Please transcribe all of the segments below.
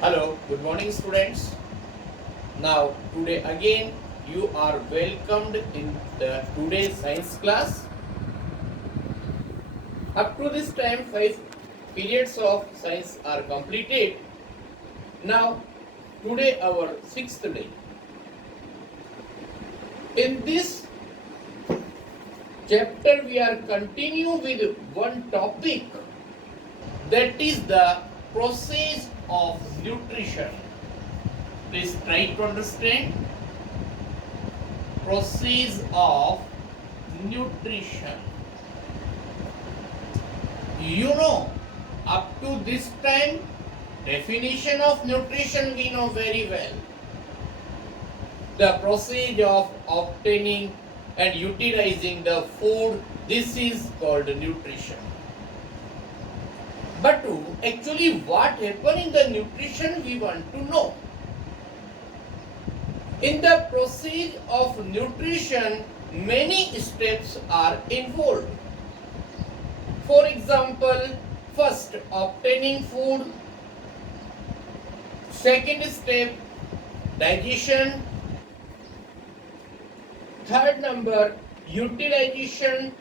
Hello, good morning students. Now today again you are welcomed in the today's science class. Up to this time 5 periods of science are completed. Now today our sixth day. In this chapter we are continue with one topic, that is the process of nutrition. Please try to understand process of nutrition. You know, up to this time, definition of nutrition we know very well. The process of obtaining and utilizing the food, this is called nutrition. But actually what happens in the nutrition we want to know. In the process of nutrition, many steps are involved. For example, first obtaining food, second step digestion, third number utilization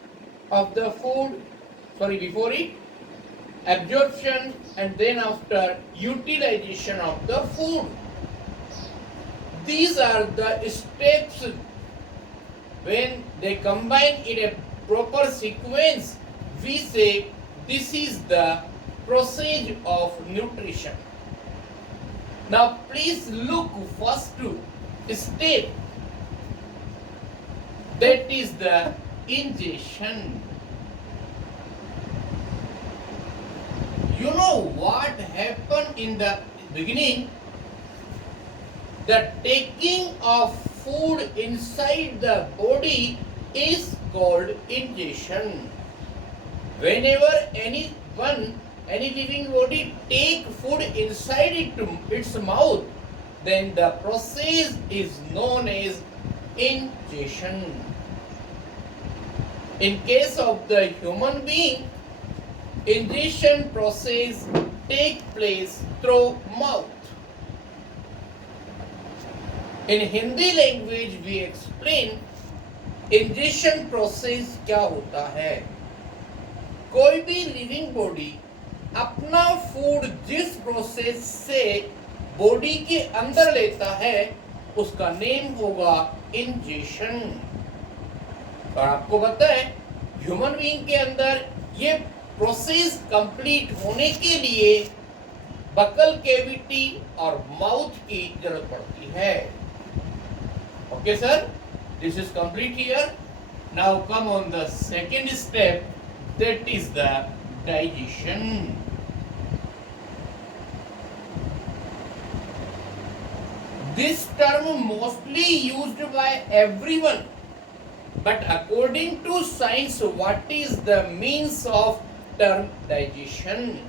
of the food, before it, absorption, and then after utilization of the food. These are the steps. When they combine in a proper sequence, we say this is the process of nutrition. Now please look first step, that is the ingestion. You know what happened in the beginning? The taking of food inside the body is called ingestion. Whenever any living body take food inside its mouth, then the process is known as ingestion. In case of the human being, ingestion process take place through mouth. In Hindi language we explain ingestion process क्या होता है. कोई भी living body अपना food जिस process से body के अंदर लेता है उसका नेम होगा इंजेशन. और आपको पता है ह्यूमन बीइंग के अंदर ये प्रोसेस कंप्लीट होने के लिए बकल कैविटी और माउथ की जरूरत पड़ती है. Okay sir, this is complete here. Now come on the second step, that is the digestion. This term mostly used by everyone, but according to science, what is the means of term digestion?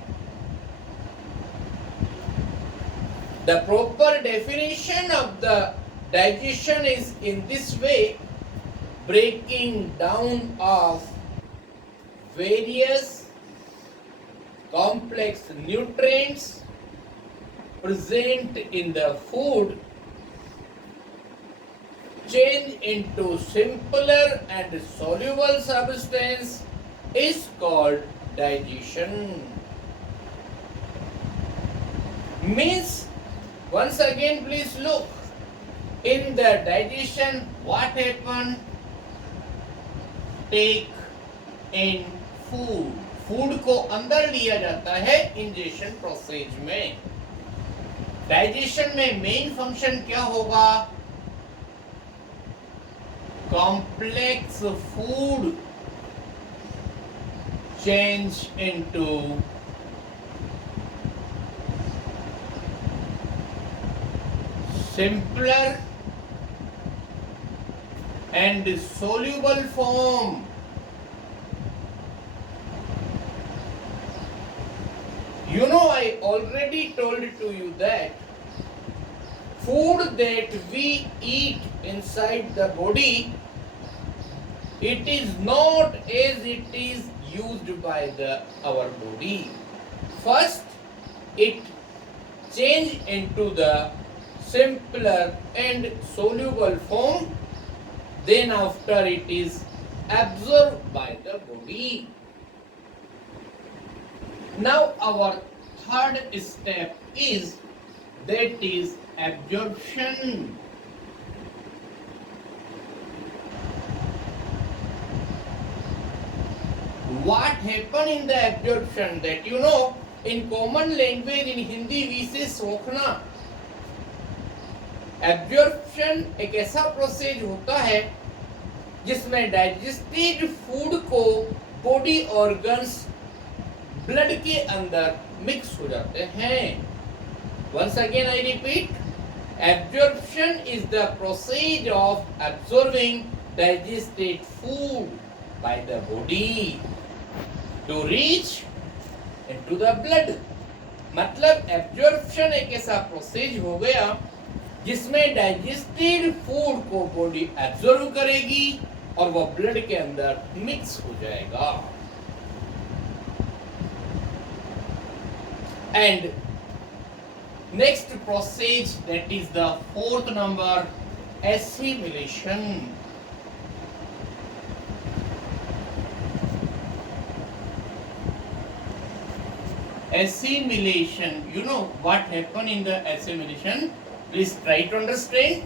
The proper definition of the digestion is in this way: breaking down of various complex nutrients present in the food, change into simpler and soluble substance is called digestion. Means, once again please look, in the digestion what happened? Take in food. Food को अंदर लिया जाता है ingestion process में. Digestion में main function क्या होगा? Complex food change into simpler and soluble form. You know, I already told to you that food that we eat inside the body, it is not as it is used by our body. First, it change into the simpler and soluble form, then after it is absorbed by the body. Now our third step is absorption. What happened in the absorption? That in common language in Hindi we say सोखना. Absorption एक ऐसा process होता है जिसमें digested food को body organs blood के अंदर mix हो जाते हैं. Once again I repeat, absorption is the process of absorbing digested food by the body to reach into the blood. मतलब एब्जॉर्प्शन एक ऐसा प्रोसेस हो गया जिसमें डाइजेस्टेड फूड को बॉडी एब्जॉर्ब करेगी और वो ब्लड के अंदर मिक्स हो जाएगा. And next process, that is the fourth number, assimilation. Assimilation, you know what happened in the assimilation? Please try to understand.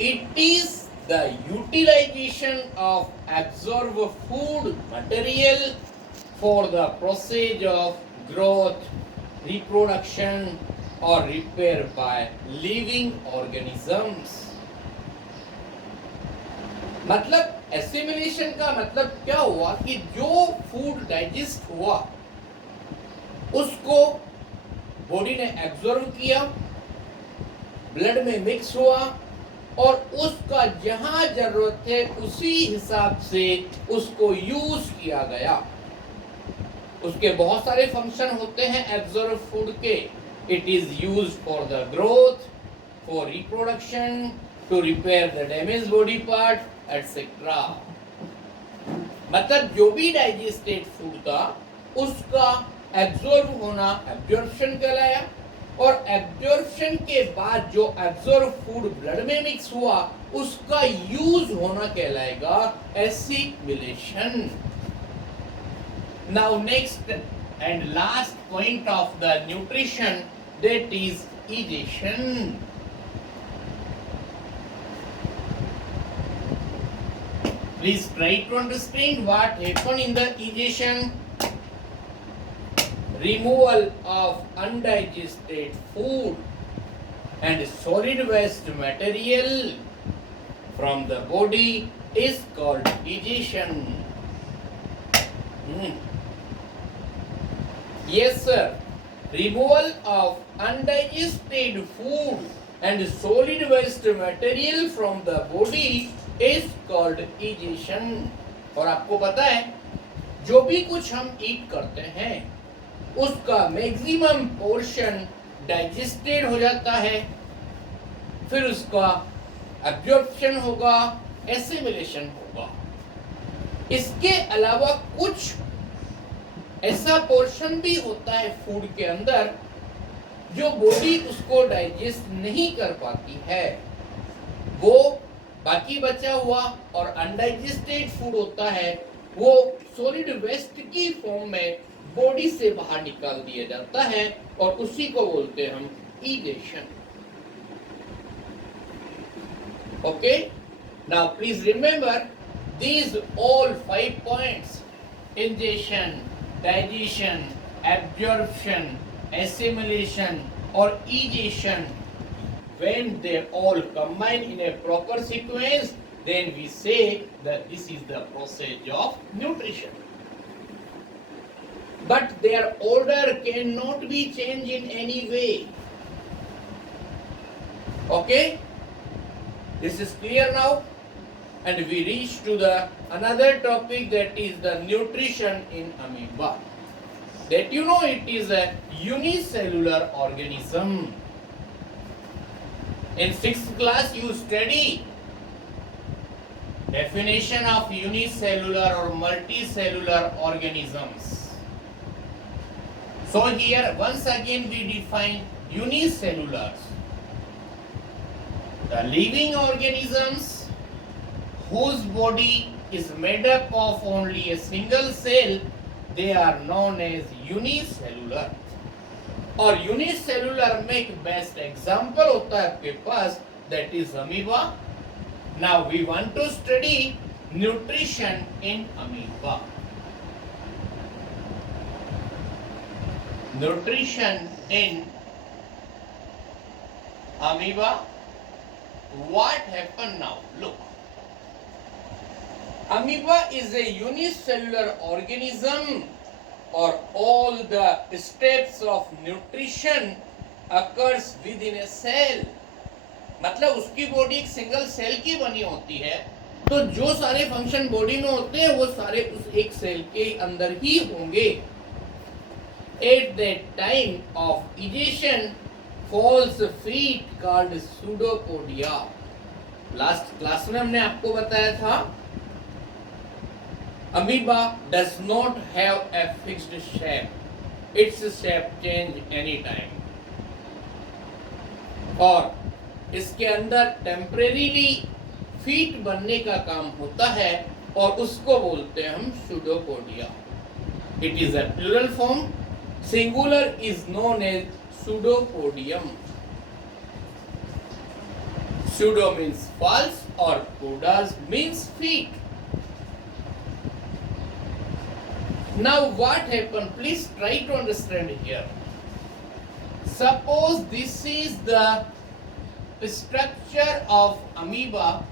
It is the utilization of absorbed food material for the process of growth, reproduction or repair by living organisms. मतलब assimilation का मतलब क्या हुआ कि जो food digest हुआ उसको body ने एब्जॉर्ब किया, ब्लड में मिक्स हुआ और उसका जहां जरूरत है उसी हिसाब से उसको यूज किया गया. उसके बहुत सारे फंक्शन होते हैं एब्जॉर्ब फूड के. It is used for the growth, for reproduction, to repair the damage body part etcetera. मतलब जो भी डाइजेस्टेड फूड था उसका एब्जॉर्ब होना एब्जॉर्प्शन कहलाया और एब्जॉर्प्शन के बाद जो एब्जॉर्ब फूड ब्लड में मिक्स हुआ उसका यूज होना कहलाएगा assimilation. Now next and last point of the nutrition, that is egestion. Please try to understand what happened in the digestion. Removal of undigested food and solid waste material from the body is called digestion. Yes, sir. Removal of undigested food and solid waste material from the body is called digestion. और आपको पता है जो भी कुछ हम ईट करते हैं उसका मैक्सिमम पोर्शन डाइजेस्टेड हो जाता है, फिर उसका एब्जॉर्प्शन होगा, एसिमिलेशन होगा. इसके अलावा कुछ ऐसा पोर्शन भी होता है फूड के अंदर जो बॉडी उसको डाइजेस्ट नहीं कर पाती है, वो बाकी बचा हुआ और अनडाइजेस्टेड फूड होता है, वो सॉलिड वेस्ट की फॉर्म में बॉडी से बाहर निकाल दिया जाता है और उसी को बोलते हैं हम egestion. Okay, now please remember these all 5 points: ingestion, digestion, absorption, assimilation or egestion. When they all combine in a proper sequence, then we say that this is the process of nutrition. But their order cannot be changed in any way. Okay, this is clear now, and we reach to the another topic, that is the nutrition in amoeba. That it is a unicellular organism. In 6th class you study definition of unicellular or multicellular organisms. So here once again we define unicellulars. The living organisms whose body is made up of only a single cell, they are known as unicellular. और unicellular में एक best example होता है आपके पास, that is amoeba. Now we want to study nutrition in amoeba. Nutrition in amoeba. What happened now? Look. Amoeba is a unicellular organism or all the steps of nutrition occurs within a cell. मतलब उसकी body एक single cell की बनी होती है, तो जो सारे फंक्शन बॉडी में होते हैं वो सारे उस एक सेल के अंदर ही होंगे. At that time of egestion, false feet called pseudopodia. Last class में हमने आपको बताया था amoeba does not have a fixed shape. Its shape change anytime. और इसके अंदर टेम्परेरीली फीट बनने का काम होता है और उसको बोलते हैं हम pseudopodia. It is a plural form. Singular is known as pseudopodium. Pseudo means false or podas means feet. Now what happened? Please try to understand here. Suppose this is the structure of amoeba.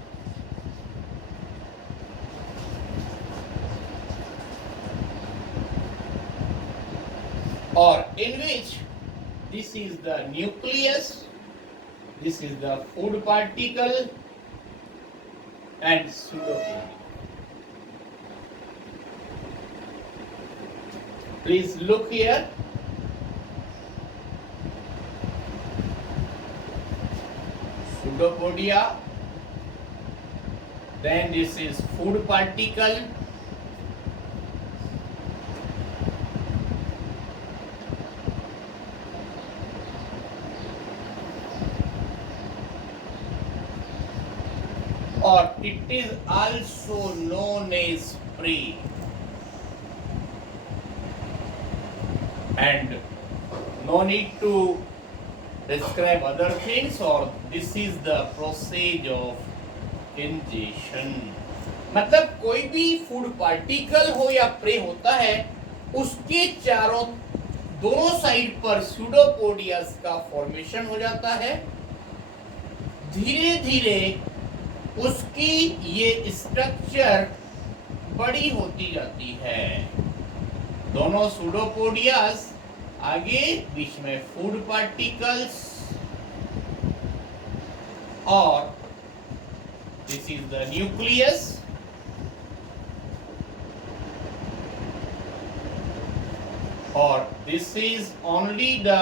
Or in which this is the nucleus, this is the food particle and pseudopodia. Please look here. Pseudopodia. Then this is food particle. Or it is also known as prey. And no need to describe other things, or this is the process of ingestion. मतलब कोई भी food particle हो या pray होता है, उसके चारों दोनों साइड पर स्यूडोपोडियास का फॉर्मेशन हो जाता है. धीरे धीरे उसकी ये स्ट्रक्चर बड़ी होती जाती है. दोनों स्यूडोपोडियास आगे, बीच में फूड पार्टिकल्स, और दिस इज द न्यूक्लियस. और this is only the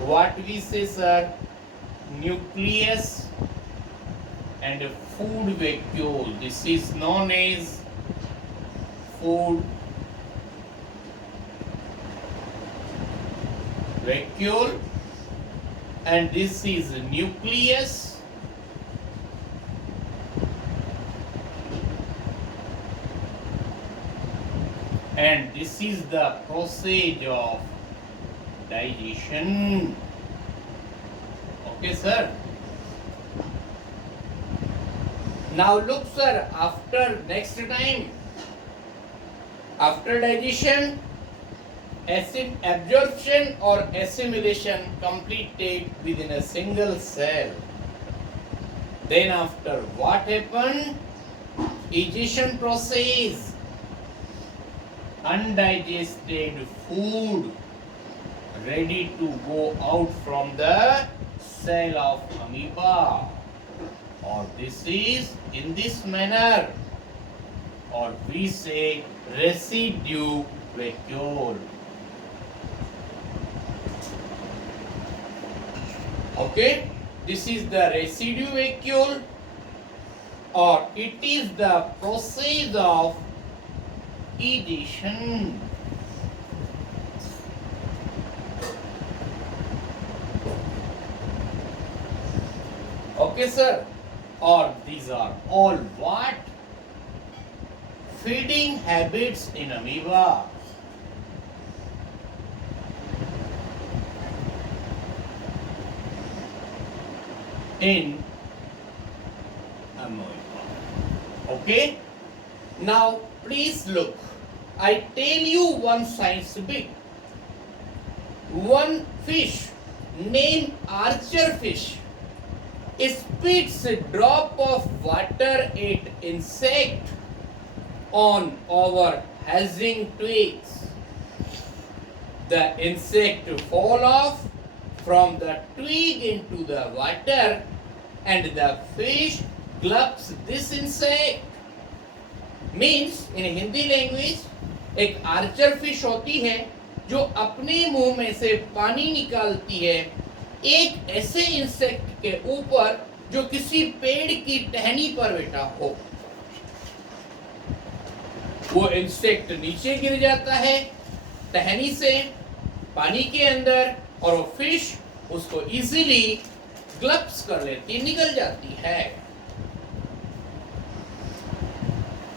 what we say sir, nucleus and food vacuole. This is known as food vacuole, and this is nucleus, and this is the process of digestion. Okay, sir. Now look, sir, after next time, after digestion, acid absorption or assimilation completed within a single cell. Then after what happened? Digestion process. Undigested food ready to go out from the cell of amoeba, or this is in this manner, or we say residue vacuole. Okay, this is the residue vacuole, or it is the process of egestion. Okay, sir. Or these are all what? Feeding habits in amoeba. In amoeba. Okay? Now, please look. I tell you one science bit. One fish named archer fish spits a drop of water at insect on overhanging twigs. The insect fall off from the twig into the water and the fish gulps this insect. Means in Hindi language एक Archer fish होती है जो अपने मुंह में से पानी निकालती है एक ऐसे इंसेक्ट के ऊपर जो किसी पेड़ की टहनी पर बैठा हो। वो इंसेक्ट नीचे गिर जाता है टहनी से पानी के अंदर और वो फिश उसको इजीली ग्लप्स कर लेती, निकल जाती है।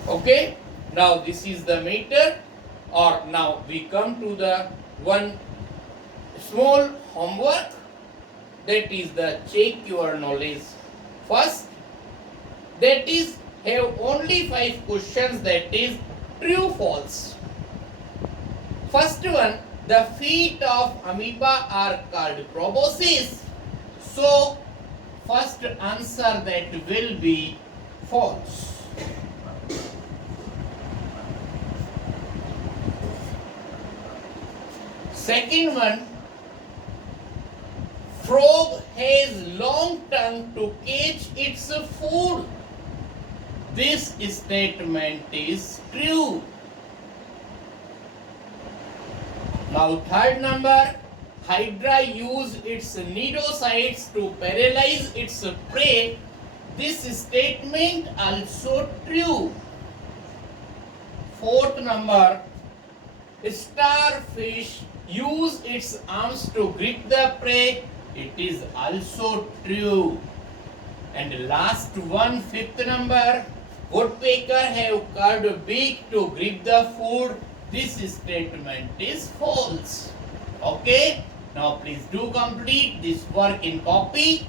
Okay, now this is the matter, or now we come to the one small homework, that is the check your knowledge first, that is have only 5 questions, that is true false. First one, the feet of amoeba are called proboscis, so first answer that will be false. Second one, frog has long tongue to catch its food. This statement is true. Now third number, hydra use its cnidocytes to paralyze its prey. This statement also true. Fourth number, starfish use its arms to grip the prey. It is also true. And last one, fifth number, woodpecker have curved beak to grip the food. This statement is false. Okay? Now please do complete this work in copy,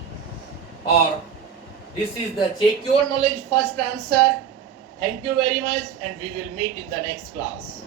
or this is the check your knowledge first answer. Thank you very much and we will meet in the next class.